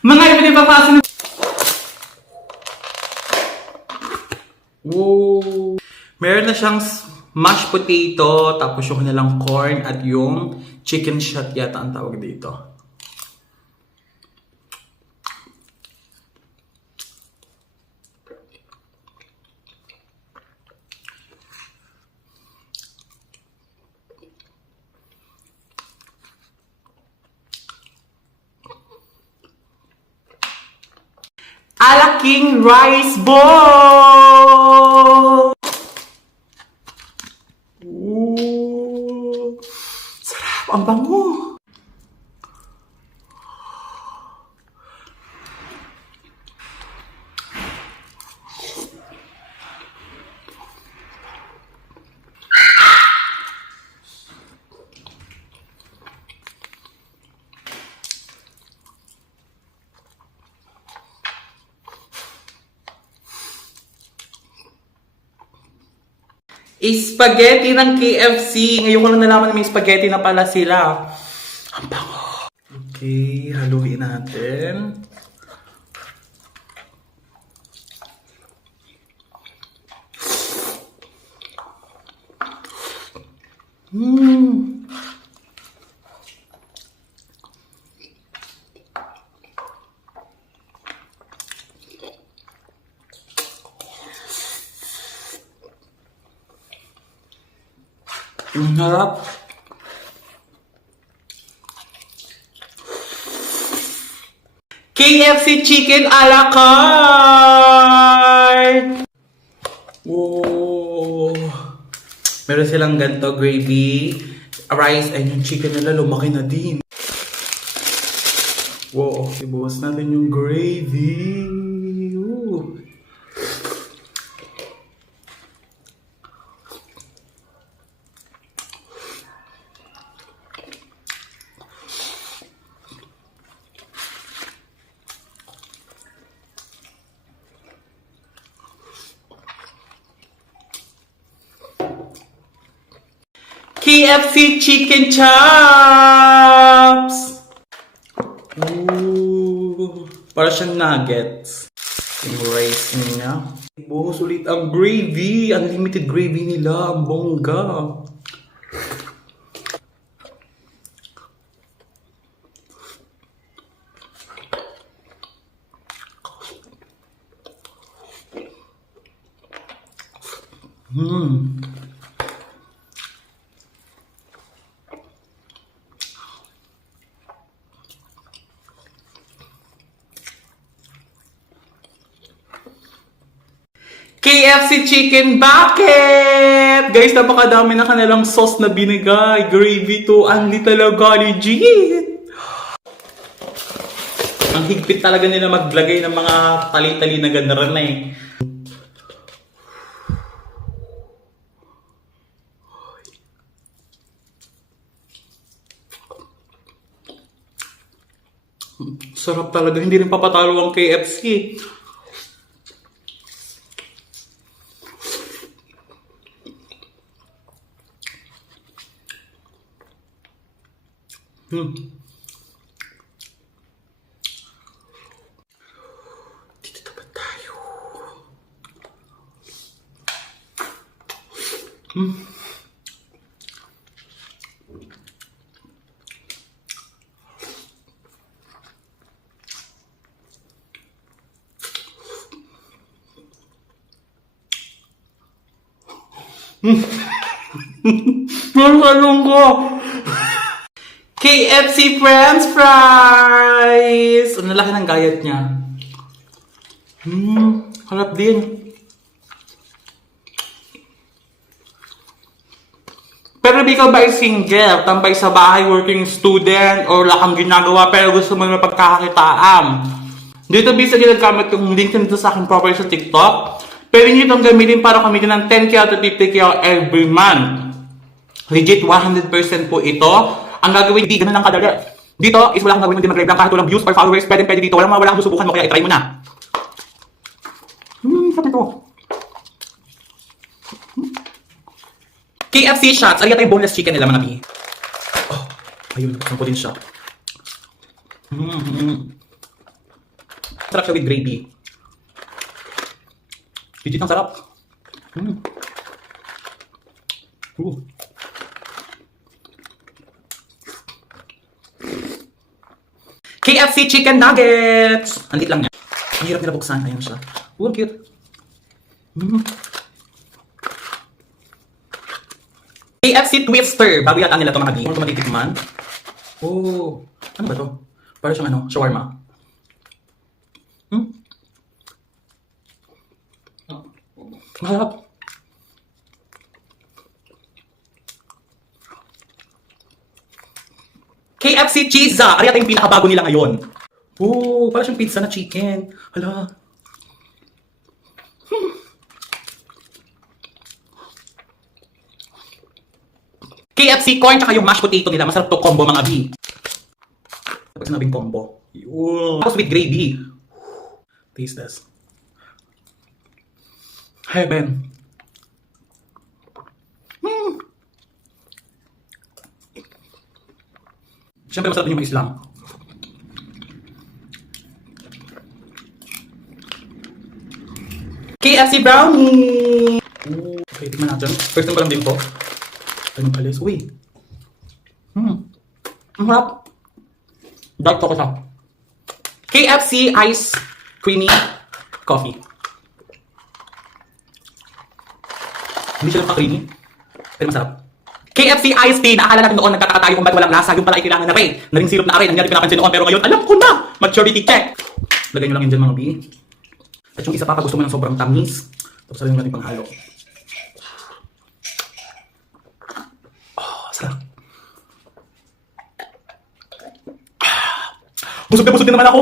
Mga iba't ibang klase ng... Wow! Meron na siyang mashed potato, tapos yung kanilang corn at yung chicken shot yata ang tawag dito. Alaking rice ball! Ooh, sarap! Ang bango! Spaghetti ng KFC. Ngayon ko lang nalaman na may spaghetti na pala sila. Ang bango. Okay, haluin natin. Mmm. Ang harap. KFC chicken a la carte! Wow! Meron silang ganito, gravy, rice, and yung chicken nila lumaki na din. Wow, ibuhos natin yung gravy. Ooh. KFC chicken chops! Ooh, para siyang nuggets. Yung rice niya. Buhos ulit ang gravy. Unlimited gravy nila. Ang bongga. KFC chicken bucket! Guys, napakadami na kanilang sauce na binigay. Gravy to, anli talaga, legit! Ang higpit talaga nila maglagay ng mga tali-tali na ganaran na eh. Sarap talaga, hindi rin papatalo ang KFC. Dito dapat tayo. Marunong ko. KFC French fries! Ang lalaki ng gayat niya. Harap din. Pero di ka ba single, tambay sa bahay, working student, or wala kang ginagawa pero gusto mo yung pagkakakitaan? Dito bisa ginagamit yung link nito sa aking profile sa TikTok. Pero hindi itong gamitin para kumitin ng 10k to 50k every month. Legit 100% po ito. Ang gagawin, di ganun lang kadali. Dito is wala kang gagawin, hindi mag-live lang kahit walang views or followers, pwede dito. Walang susubukan mo, kaya itry mo na. Sabi ito. KFC shots. Ay, yata yung boneless chicken nila, mga pi. Oh, ayun, sampo din siya. Sarap siya with gravy. Legit ang sarap. Ooh. KFC chicken nuggets! Ang liit lang niya. Ang hirap nila buksan. Ayan siya. Ang cute. KFC Twister. Bago yata nila ito mga di. Kung ito matitikman. Oh. Ano ba ito? Para siyang ano, shawarma. Harap. KFC Chizza! Ari ata yung pinakabago nila ngayon. Oh, para siyang pizza na chicken. Hala. KFC corn tsaka yung mashed potato nila. Masarap to combo mga bi. Tapos sinabing combo. Tapos with gravy. Taste this. Heaven. Siyempre masarap din yung mais lang. KFC brownie! Okay, tingnan natin. First time pa lang din po. Anong kalis? Uy! Ang harap! Dark chocolate siya. KFC ice creamy coffee. Hindi siya nagpa-creamy, pero masarap. KFC iced tea. Naakala natin noon nagtataka tayo kung ba't walang lasa. Yung pala ay kailangan na rin. Naging syrup na rin. Ang hindi pinapansin noon. Pero ngayon, alam ko na! Maturity check! Lagay nyo lang yun dyan mga bi. At yung isa pa, gusto mo ng sobrang tamis. Tapos sabihin natin panghalo. Oh, sarap. Busog na busog din naman ako!